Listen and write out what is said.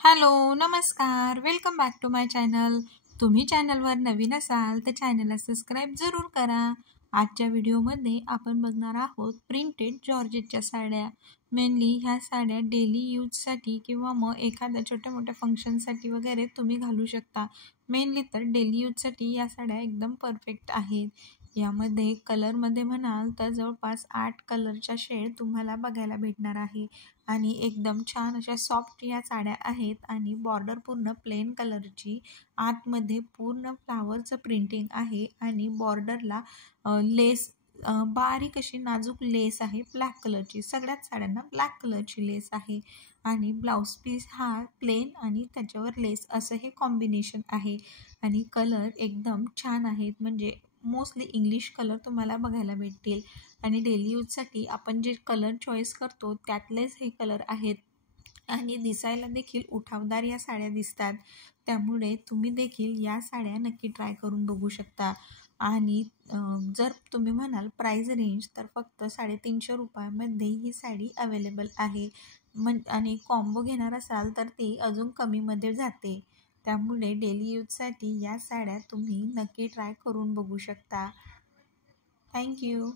Hello, नमस्कार. Welcome back to my channel. तुम्ही चॅनलवर नवीन असाल तर चॅनलला सबस्क्राईब जरूर करा. आजच्या व्हिडिओमध्ये आपण बघणार आहोत प्रिंटेड जॉर्जेटच्या साड्या. मेनली ह्या साड्या डेली यूजसाठी किंवा मग एखाद्या छोट्या मोठ्या फंक्शनसाठी वगैरे तुम्ही घालू शकता. मेनली तर डेली यूजसाठी या साड्या एकदम परफेक्ट आहेत. यामध्ये कलरमध्ये म्हणाल तर जवळपास 8 कलरच्या शेड तुम्हाला बघायला भेटणार आहे. आणि एकदम छान अशा सॉफ्ट या साड्या आहेत आणि बॉर्डर पूर्ण प्लेन कलरची, आतमध्ये पूर्ण फ्लावरचं प्रिंटिंग आहे आणि बॉर्डरला लेस बारीक अशी नाजूक लेस आहे ब्लॅक कलरची. सगळ्याच साड्यांना ब्लॅक कलरची लेस आहे आणि ब्लाऊज पीस हा प्लेन आणि त्याच्यावर लेस असं हे कॉम्बिनेशन आहे. आणि कलर एकदम छान आहेत, म्हणजे मोस्टली इंग्लिश कलर तुम्हाला बघायला भेटतील. आणि डेली यूजसाठी आपण जे कलर चॉईस करतो त्यातलेच हे कलर आहेत आणि दिसायला देखील उठावदार या साड्या दिसतात. त्यामुळे तुम्ही देखील या साड्या नक्की ट्राय करून बघू शकता. आणि जर तुम्ही म्हणाल प्राईज रेंज तर फक्त 350 रुपयामध्ये ही साडी अवेलेबल आहे. आणि कॉम्बो घेणार असाल तर ती अजून कमीमध्ये जाते. त्यामुळे डेली यूजसाठी या साड्या तुम्ही नक्की ट्राय करून बघू शकता. थँक्यू.